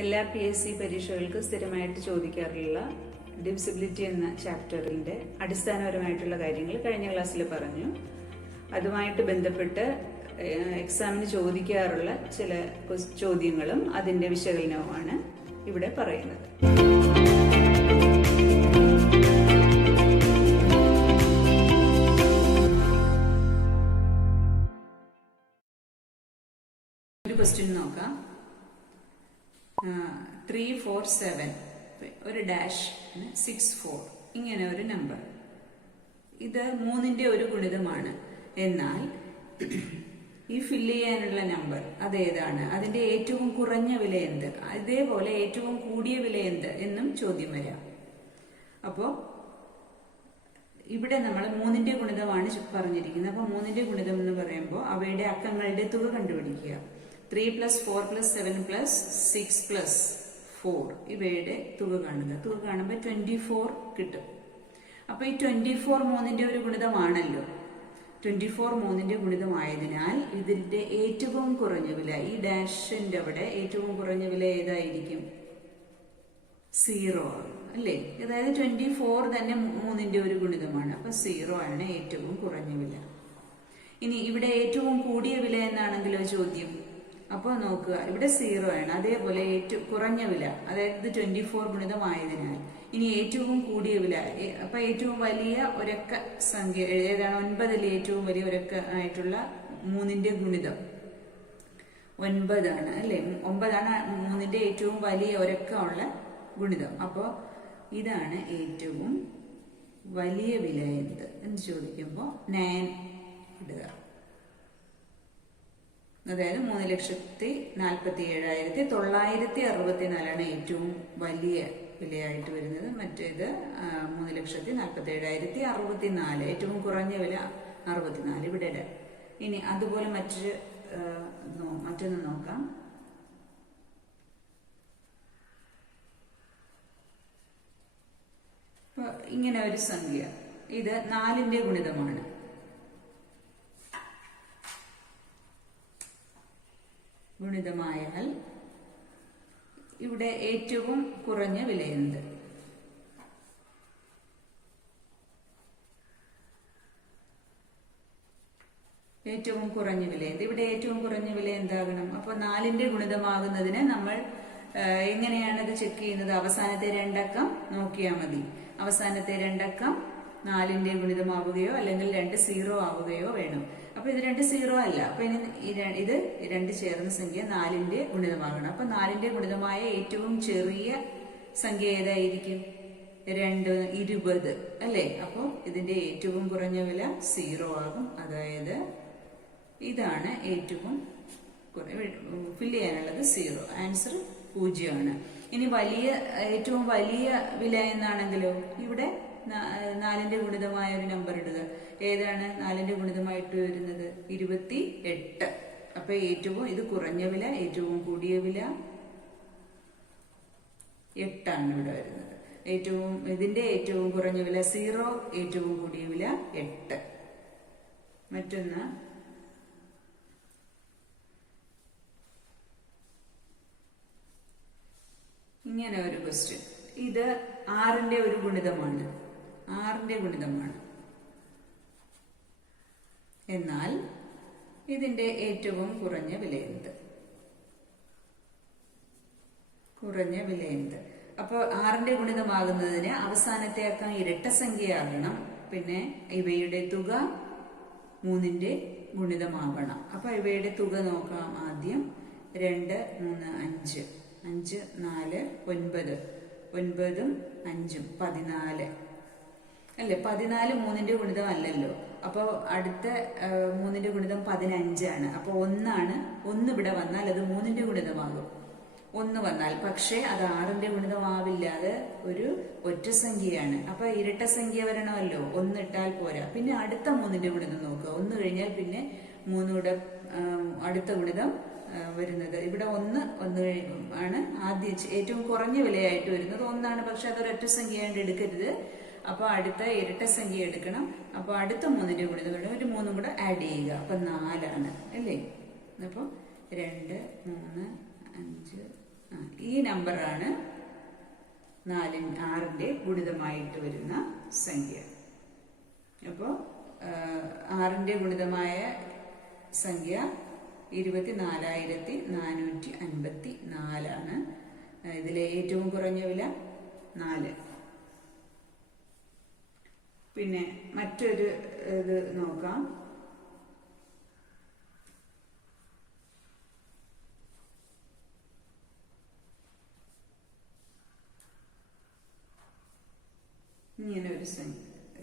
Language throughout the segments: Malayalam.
എല്ലാ PSC പരീക്ഷകൾക്ക് സ്ഥിരമായിട്ട് ചോദിക്കാറുള്ള ഡിവിസിബിലിറ്റി എന്ന ചാപ്റ്ററിൻ്റെ അടിസ്ഥാനപരമായിട്ടുള്ള കാര്യങ്ങൾ കഴിഞ്ഞ ക്ലാസ്സിൽ പറഞ്ഞു. അതുമായിട്ട് ബന്ധപ്പെട്ട് എക്സാമിന് ചോദിക്കാറുള്ള ചില ചോദ്യങ്ങളും അതിൻ്റെ വിശകലനവുമാണ് ഇവിടെ പറയുന്നത്. ഒരു ക്വസ്റ്റ്യൻ നോക്കാം. 3, 4, 7 ഒരു ഡാഷ് 6, 4 ഇങ്ങനെ ഒരു നമ്പർ. ഇത് 3ന്റെ ഒരു ഗുണിതമാണ്. എന്നാൽ ഈ ഫില്ല് ചെയ്യാനുള്ള നമ്പർ അതേതാണ്, അതിന്റെ ഏറ്റവും കുറഞ്ഞ വില എന്ത്, ഇതേപോലെ ഏറ്റവും കൂടിയ വില എന്ത് എന്നും ചോദ്യം വരാം. അപ്പോ ഇവിടെ നമ്മൾ 3ന്റെ ഗുണിതമാണ് പറഞ്ഞിരിക്കുന്നത്. അപ്പൊ 3ന്റെ ഗുണിതം എന്ന് പറയുമ്പോൾ അവയുടെ അക്കങ്ങളുടെ തുക കണ്ടുപിടിക്കുക. 3 + 4 + 7 + 6 + 4 ഇവയുടെ തുക കാണുക. തുക കാണുമ്പോൾ 24 കിട്ടും. അപ്പൊ ഈ 24 3ന്റെ ഒരു ഗുണിതമാണല്ലോ. 24 3ന്റെ ഗുണിതമായതിനാൽ ഇതിന്റെ ഏറ്റവും കുറഞ്ഞ വില, ഈ ഡാഷിന്റെ അവിടെ ഏറ്റവും കുറഞ്ഞ വില ഏതായിരിക്കും? 0 അല്ലേ? അതായത് 24 തന്നെ 3ന്റെ ഒരു ഗുണിതമാണ്. അപ്പൊ 0 ആണ് ഏറ്റവും കുറഞ്ഞ വില. ഇനി ഇവിടെ ഏറ്റവും കൂടിയ വില എന്നാണെങ്കിലോ ചോദ്യം. അപ്പോൾ നോക്കുക, ഇവിടെ 0 ആണ്. അതേപോലെ ഏറ്റവും കുറഞ്ഞ വില, അതായത് 24 ഗുണിതമായതിനാൽ ഇനി ഏറ്റവും കൂടിയ വില. അപ്പൊ ഏറ്റവും വലിയ ഒരൊക്ക സംഖ്യ ഏതാണ്? 9 ഏറ്റവും വലിയ ഒരൊക്ക ആയിട്ടുള്ള 3ന്റെ ഗുണിതം 9 ആണ് അല്ലെ? 9 ആണ് 3ന്റെ ഏറ്റവും വലിയ ഒരൊക്ക ഉള്ള ഗുണിതം. അപ്പോൾ ഇതാണ് ഏറ്റവും വലിയ വില എന്ത് എന്ന് ചോദിക്കുമ്പോൾ 9 ഇടുക. അതായത് 3,47,964 ഏറ്റവും വലിയ വിലയായിട്ട് വരുന്നത്. മറ്റേത് 3,47,064. ഏറ്റവും കുറഞ്ഞ വില 64 ഇവിടെ. ഇനി അതുപോലെ മറ്റൊന്ന് നോക്കാം. ഇങ്ങനെ ഒരു സംഖ്യ, ഇത് 4ന്റെ ഗുണിതമാണ്. ഗുണിതമായാൽ ഇവിടെ ഏറ്റവും കുറഞ്ഞ വില എന്ത്? ഏറ്റവും കുറഞ്ഞ വില എന്ത്? ഇവിടെ ഏറ്റവും കുറഞ്ഞ വില എന്താകണം? അപ്പൊ 4ന്റെ ഗുണിതമാകുന്നതിന് നമ്മൾ എങ്ങനെയാണത് ചെക്ക് ചെയ്യുന്നത്? അവസാനത്തെ 2 അക്കം നോക്കിയാൽ മതി. അവസാനത്തെ 2 അക്കം 4ന്റെ ഗുണിതമാവുകയോ അല്ലെങ്കിൽ 2 0 ആവുകയോ വേണം. അപ്പൊ ഇത് 2 0 അല്ല. അപ്പൊ ഇത് 2 ചേർന്ന സംഖ്യ 4ന്റെ ഗുണിതമാകണം. അപ്പൊ 4ന്റെ ഗുണിതമായ ഏറ്റവും ചെറിയ സംഖ്യ ഏതായിരിക്കും? 2 20 അല്ലേ? അപ്പൊ ഇതിന്റെ ഏറ്റവും കുറഞ്ഞ വില 0 ആകും. അതായത് ഇതാണ് ഏറ്റവും ഫില്ല് ചെയ്യാനുള്ളത് 0. ആൻസർ 0 ആണ്. ഇനി ഏറ്റവും വലിയ വില എന്നാണെങ്കിലോ ഇവിടെ 4ന്റെ ഗുണിതമായ ഒരു നമ്പർ ഇടുക. ഏതാണ് 4ന്റെ ഗുണിതമായിട്ട് വരുന്നത്? 28. അപ്പൊ ഇത് കുറഞ്ഞ വില, ഏറ്റവും കൂടിയ വില 8 ആണ് ഇവിടെ വരുന്നത്. ഇതിന്റെ ഏറ്റവും കുറഞ്ഞ വില 0, ഏറ്റവും കൂടിയ വില 8. മറ്റൊന്ന് ഇങ്ങനെ ഒരു ക്വസ്റ്റ്യൻ. ഇത് 6ന്റെ ഒരു ഗുണിതമാണ്. 6ന്റെ ഗുണിതമാണ്. എന്നാൽ ഇതിന്റെ ഏറ്റവും കുറഞ്ഞ വില എന്ത്? കുറഞ്ഞ വില എന്ത്? അപ്പൊ 6ന്റെ ഗുണിതമാകുന്നതിന് അവസാനത്തെ അക്കം ഇരട്ട സംഖ്യയാകണം. പിന്നെ ഇവയുടെ തുക 3ന്റെ ഗുണിതമാകണം. അപ്പൊ ഇവയുടെ തുക നോക്കാം ആദ്യം. 2, 3, 5, 5, 4, 9, 9ഉം 5ഉം 14 അല്ലെ? 14 3ന്റെ ഗുണിതം അല്ലല്ലോ. അപ്പൊ അടുത്ത 3ന്റെ ഗുണിതം 15 ആണ്. അപ്പൊ 1 ഇവിടെ വന്നാൽ അത് 3ന്റെ ഗുണിതമാകും. 1 വന്നാൽ, പക്ഷേ അത് 6ന്റെ ഗുണിതമാവില്ല. അത് ഒരു ഒറ്റ സംഖ്യയാണ്. അപ്പൊ ഇരട്ട സംഖ്യ വരണമല്ലോ. 1 ഇട്ടാൽ പോരാ. പിന്നെ അടുത്ത 3ന്റെ ഗുണിതം നോക്കുക. 1 കഴിഞ്ഞാൽ പിന്നെ 3യുടെ അടുത്ത ഗുണിതം വരുന്നത്. ഇവിടെ 1 ആണ് ആദ്യം ഏറ്റവും കുറഞ്ഞ വിലയായിട്ട് വരുന്നത്. 1 ആണ്. പക്ഷെ അതൊരൊറ്റ സംഖ്യയായിട്ട് എടുക്കരുത്. അപ്പൊ അടുത്ത ഇരട്ട സംഖ്യ എടുക്കണം. അപ്പൊ അടുത്ത 3ന്റെ ഗുണിതം ഒരു 3 കൂടെ ആഡ് ചെയ്യുക. അപ്പൊ 4 ആണ് അല്ലേ? അപ്പൊ 2, 3, 5 ഈ ഈ നമ്പറാണ് 6ന്റെ ഗുണിതമായിട്ട് വരുന്ന സംഖ്യ. അപ്പോൾ 6ന്റെ ഗുണിതമായ സംഖ്യ 24,454 ഇതിലെ ഏറ്റവും കുറഞ്ഞ വില 4. പിന്നെ മറ്റൊരു ഇത് നോക്കാം. ഇങ്ങനെ ഒരു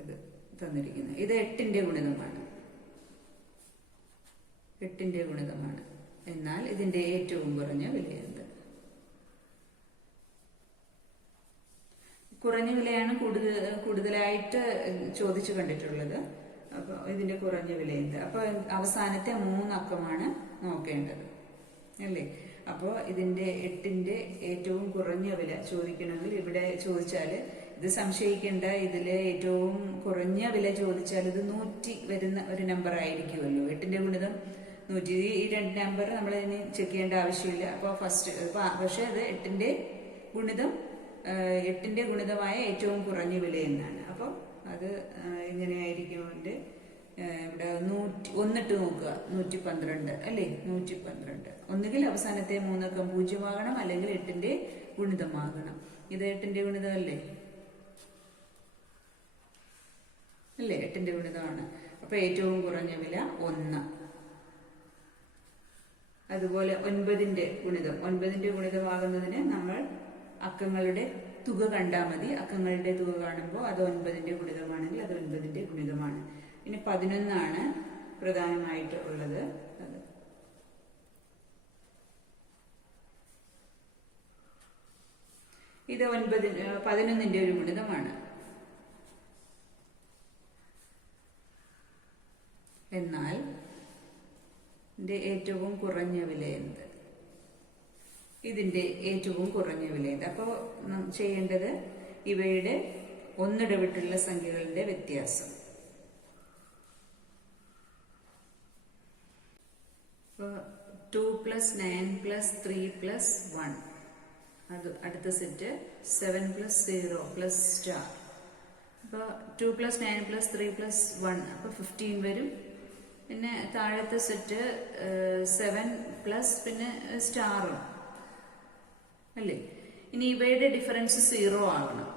ഇത് തന്നിരിക്കുന്നത്. ഇത് 8ന്റെ ഗുണിതമാണ്. 8ന്റെ ഗുണിതമാണ്. എന്നാൽ ഇതിന്റെ ഏറ്റവും കുറഞ്ഞ വില എന്ത്? കുറഞ്ഞ വിലയാണ് കൂടുതലായിട്ട് ചോദിച്ചു കണ്ടിട്ടുള്ളത്. അപ്പൊ ഇതിന്റെ കുറഞ്ഞ വില എന്ത്? അപ്പൊ അവസാനത്തെ 3 അക്കമാണ് നോക്കേണ്ടത് അല്ലേ? അപ്പോൾ ഇതിന്റെ 8ന്റെ ഏറ്റവും കുറഞ്ഞ വില ചോദിക്കണമെങ്കിൽ ഇവിടെ ചോദിച്ചാല് ഇത് സംശയിക്കേണ്ട. ഇതില് ഏറ്റവും കുറഞ്ഞ വില ചോദിച്ചാൽ ഇത് 100 വരുന്ന ഒരു നമ്പർ ആയിരിക്കുമല്ലോ. 8ന്റെ ഗുണിതം 100. ഈ 2 നമ്പർ നമ്മൾ ഇനി ചെക്ക് ചെയ്യേണ്ട ആവശ്യമില്ല. അപ്പോൾ ഫസ്റ്റ് പക്ഷെ അത് 8ന്റെ ഗുണിതമായ ഏറ്റവും കുറഞ്ഞ വില എന്നാണ്. അപ്പോൾ അത് എങ്ങനെയായിരിക്കും? അതിന്റെ ഇവിടെ 100 ഇട്ട് നോക്കുക. 112 അല്ലേ? 112. ഒന്നുകിൽ അവസാനത്തെ 3 അക്കം 0 ആകണം, അല്ലെങ്കിൽ 8ന്റെ ഗുണിതമാകണം. ഇത് 8ന്റെ ഗുണിതമല്ലേ? അല്ലേ? 8ന്റെ ഗുണിതമാണ്. അപ്പൊ ഏറ്റവും കുറഞ്ഞ വില 1. അതുപോലെ 9ന്റെ ഗുണിതം. 9ന്റെ ഗുണിതമാകുന്നതിന് നമ്മൾ അക്കങ്ങളുടെ തുക കണ്ടാൽ മതി. അക്കങ്ങളുടെ തുക കാണുമ്പോൾ അത് 9ന്റെ ഗുണിതമാണെങ്കിൽ അത് 9ന്റെ ഗുണിതമാണ്. ഇനി 11 പ്രധാനമായിട്ട് ഉള്ളത്. ഇത് 11ന്റെ ഒരു ഗുണിതമാണ്. എന്നാൽ ഇതിന്റെ ഏറ്റവും കുറഞ്ഞ വില എന്ത്? ഇതിന്റെ ഏറ്റവും കുറഞ്ഞ വില എന്ത്? അപ്പോൾ ചെയ്യേണ്ടത് ഇവയുടെ ഒന്നിടവിട്ടുള്ള സംഖ്യകളുടെ വ്യത്യാസം. 2 + 9 + 3 + 1. അത് അടുത്ത സെറ്റ് 7 + 0 + സ്റ്റാർ. അപ്പോൾ 2 + 9 + 3 + 1 അപ്പോൾ 15 വരും. പിന്നെ താഴത്തെ സെറ്റ് 7 പ്ലസ് പിന്നെ സ്റ്റാറും അല്ലേ? ഇനി ഇവയുടെ ഡിഫറൻസ് 0 ആകണം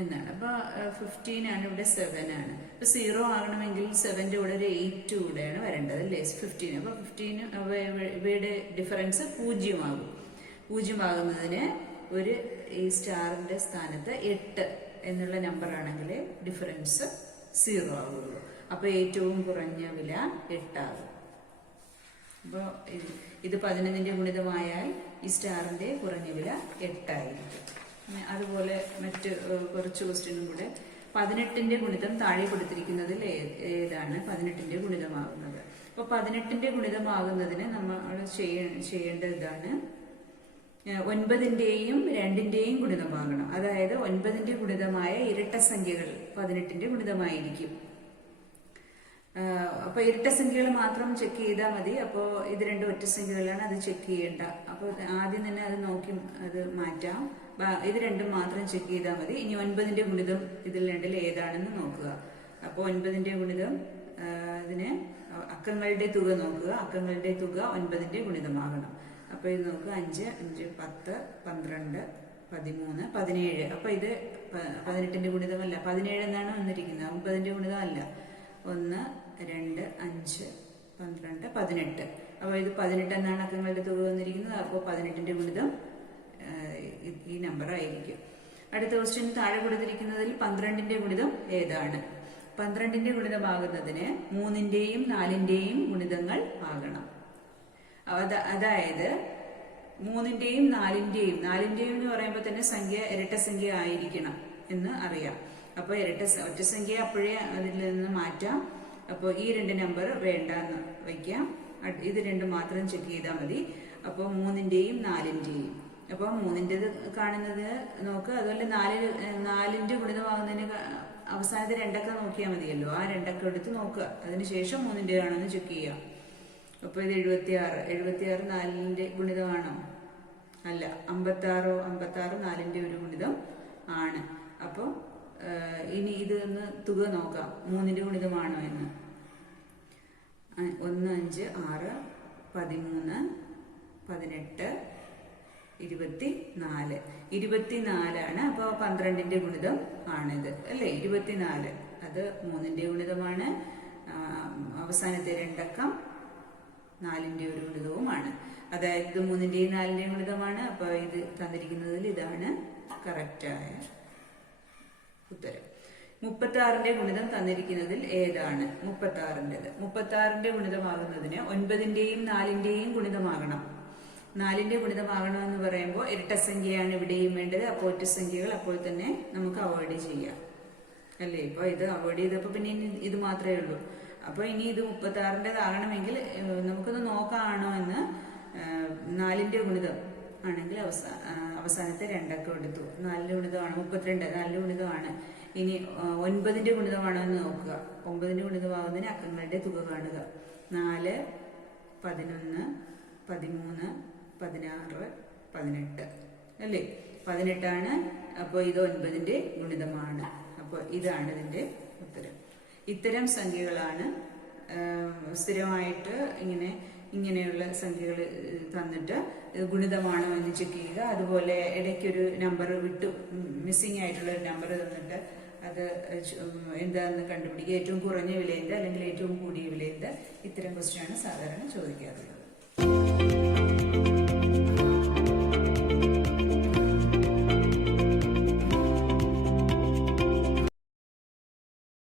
എന്നാണ്. അപ്പൊ 15 ആണ്, ഇവിടെ 7 ആണ്. അപ്പൊ 0 ആകണമെങ്കിൽ 7ന്റെ കൂടെ ഒരു 8 കൂടെയാണ് വരേണ്ടത് അല്ലേ? 15. അപ്പൊ 15 ഇവയുടെ ഡിഫറൻസ് 0 ആകും. 0 ആകുന്നതിന് ഒരു ഈ സ്റ്റാറിന്റെ സ്ഥാനത്ത് 8 എന്നുള്ള നമ്പർ ആണെങ്കിൽ ഡിഫറൻസ് 0 ആകുള്ളൂ. അപ്പൊ ഏറ്റവും കുറഞ്ഞ വില 8 ആകും. അപ്പോൾ ഇത് 11ന്റെ ഗുണിതമായാൽ ഈ സ്റ്റാറിന്റെ കുറഞ്ഞ വില 8 ആയിരിക്കും. അതുപോലെ മറ്റ് കുറച്ച് ക്വസ്റ്റ്യനും കൂടെ. 18ന്റെ ഗുണിതം താഴെ കൊടുത്തിരിക്കുന്നതിൽ ഏതാണ് 18ന്റെ ഗുണിതമാകുന്നത്? അപ്പൊ 18ന്റെ ഗുണിതമാകുന്നതിന് നമ്മൾ ചെയ്യേണ്ടത് ഇതാണ്. 9ന്റെയും 2ന്റെയും ഗുണിതമാകണം. അതായത് 9ന്റെ ഗുണിതമായ ഇരട്ട സംഖ്യകൾ 18ന്റെ ഗുണിതമായിരിക്കും. അപ്പൊ ഇരട്ട സംഖ്യകൾ മാത്രം ചെക്ക് ചെയ്താൽ മതി. അപ്പോൾ ഇത് 2 ഒറ്റ സംഖ്യകളാണ്, അത് ചെക്ക് ചെയ്യേണ്ട. അപ്പോൾ ആദ്യം തന്നെ അത് നോക്കി അത് മാറ്റാം. ഇത് 2 മാത്രം ചെക്ക് ചെയ്താൽ മതി. ഇനി 9ന്റെ ഗുണിതം ഇതിൽ 2ൽ ഏതാണെന്ന് നോക്കുക. അപ്പോൾ 9ന്റെ ഗുണിതം ഇതിന് അക്കങ്ങളുടെ തുക നോക്കുക. അക്കങ്ങളുടെ തുക 9ന്റെ ഗുണിതമാകണം. അപ്പൊ ഇത് നോക്കുക. 5, 5, 10, 12, 13, 17. അപ്പൊ ഇത് 18ന്റെ ഗുണിതമല്ല, 17 എന്നാണ് വന്നിരിക്കുന്നത്. 9ന്റെ ഗുണിതം അല്ല. 1, 2, 5, 12, 18. അപ്പോൾ ഇത് 18 എന്നാണ് അക്കങ്ങളുടെ തുക വന്നിരിക്കുന്നത്. അപ്പോൾ 18ന്റെ ഗുണിതം ഈ നമ്പർ ആയിരിക്കും. അടുത്ത ക്വസ്റ്റ്യൻ താഴെ കൊടുത്തിരിക്കുന്നതിൽ 12ന്റെ ഗുണിതം ഏതാണ്? 12ന്റെ ഗുണിതമാകുന്നതിന് 3ന്റെയും 4ന്റെയും ഗുണിതങ്ങൾ ആകണം. അതായത് 3ന്റെയും 4ന്റെയും എന്ന് പറയുമ്പോൾ തന്നെ സംഖ്യ ഇരട്ട സംഖ്യ ആയിരിക്കണം എന്ന് അറിയാം. അപ്പൊ ഒറ്റ സംഖ്യ അപ്പോഴേ അതിൽ നിന്ന് മാറ്റാം. അപ്പോൾ ഈ 2 നമ്പർ വേണ്ട എന്ന് വയ്ക്കാം. ഇത് 2 മാത്രം ചെക്ക് ചെയ്താൽ മതി. അപ്പോൾ 3ന്റെയും 4ന്റെയും. അപ്പൊ 3ന്റേത് കാണുന്നത് നോക്കുക. അതുപോലെ 4ന്റെ ഗുണിതമാകുന്നതിന് അവസാനത്തെ 2 അക്കം നോക്കിയാൽ മതിയല്ലോ. ആ 2 അക്കം എടുത്ത് നോക്കുക. അതിനുശേഷം 3ന്റെ ആണെന്ന് ചെക്ക് ചെയ്യാം. അപ്പൊ ഇത് 76. 4ന്റെ ഗുണിതമാണോ? അല്ല. 56 4ന്റെ ഒരു ഗുണിതം ആണ്. അപ്പോൾ ഇനി ഇത് ഒന്ന് തുക നോക്കാം, 3ന്റെ ഗുണിതമാണോ എന്ന്. 1 5 6 13 18 24 24 അപ്പോൾ 12ന്റെ ഗുണിതം ആണിത് അല്ലേ. 24 അത് 3ന്റെ ഗുണിതമാണ്. അവസാനത്തെ രണ്ടക്കം 4ന്റെ ഒരു ഗുണിതവുമാണ്. അതായത് 3ന്റെയും 4ന്റെയും ഗുണിതമാണ്. അപ്പൊ ഇത് തന്നിരിക്കുന്നതിൽ ഇതാണ് കറക്റ്റായ ഉത്തരം. 36ന്റെ ഗുണിതം തന്നിരിക്കുന്നതിൽ ഏതാണ്? 36ന്റെ ഗുണിതമാകുന്നതിന് 9ന്റെയും 4ന്റെയും ഗുണിതമാകണം. 4ന്റെ ഗുണിതമാകണം എന്ന് പറയുമ്പോൾ ഇരട്ടസംഖ്യയാണ് ഇവിടെയും വേണ്ടത്. അപ്പോൾ ഒറ്റ സംഖ്യകൾ അപ്പോൾ തന്നെ നമുക്ക് അവോയ്ഡ് ചെയ്യാം അല്ലേ. ഇപ്പൊ ഇത് അവോയ്ഡ് ചെയ്തപ്പോ പിന്നെ ഇത് മാത്രമേ ഉള്ളൂ. അപ്പൊ ഇനി ഇത് 36ന്റേതാകണമെങ്കിൽ നമുക്കൊന്ന് നോക്കാണോ എന്ന്. 4ന്റെ ഗുണിതം ആണെങ്കിൽ അവസാനത്തെ രണ്ടക്കം എടുത്തു. 4ന്റെ ഗുണിതമാണ് 32, 4ന്റെ ഗുണിതമാണ്. ഇനി 9ന്റെ ഗുണിതമാണോ എന്ന് നോക്കുക. 9ന്റെ ഗുണിതമാകുന്നതിന് അക്കങ്ങളുടെ തുക കാണുക. 4 11 13 16 18 അല്ലേ. 18 അപ്പോൾ ഇത് 9ന്റെ ഗുണിതമാണ്. അപ്പോൾ ഇതാണ് ഇതിന്റെ ഉത്തരം. ഇത്തരം സംഖ്യകളാണ് സ്ഥിരമായിട്ട് ഇങ്ങനെയുള്ള സംഖ്യകൾ തന്നിട്ട് ഗുണിതമാണോ എന്ന് ചെക്ക് ചെയ്യുക. അതുപോലെ ഇടയ്ക്കൊരു നമ്പർ മിസ്സിംഗ് ആയിട്ടുള്ള ഒരു നമ്പർ തന്നിട്ട് അത് എന്താണെന്ന് കണ്ടുപിടിക്കുക. ഏറ്റവും കുറഞ്ഞ വിലയെന്ത് അല്ലെങ്കിൽ ഏറ്റവും കൂടിയ വിലയെന്ത്. ഇത്തരം ക്വസ്റ്റ്യൻ ആണ് സാധാരണ ചോദിക്കാറുള്ളത്.